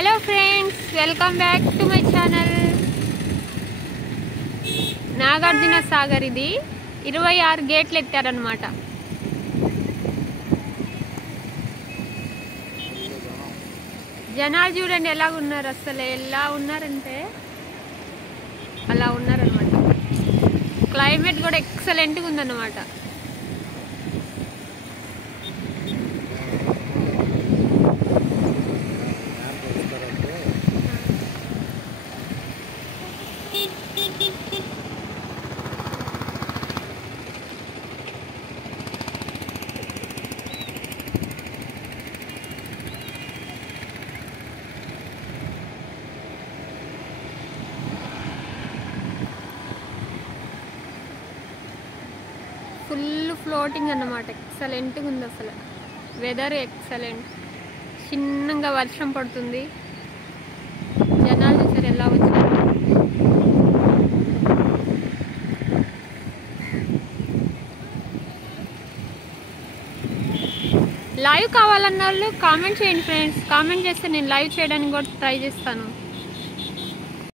Hello friends, welcome back to my channel. Nagarjuna Sagar ఇది 26 గేట్లు ఎత్తారనమాట. జనాలు చూడండి ఎలా ఉన్నారు, అసలు ఎలా ఉన్నారంటే అలా ఉన్నారనమాట. క్లైమేట్ కూడా ఎక్సలెంట్గా ఉందన్నమాట. ఫుల్ ఫ్లోటింగ్ అన్నమాట. ఎక్సలెంట్గా ఉంది అసలు. Weather excellent. చిన్నగా వర్షం పడుతుంది. జనాలు చూసారు ఎలా వచ్చారు. లైవ్ కావాలన్న వాళ్ళు కామెంట్ చేయండి ఫ్రెండ్స్. కామెంట్ చేస్తే నేను లైవ్ చేయడానికి కూడా ట్రై చేస్తాను.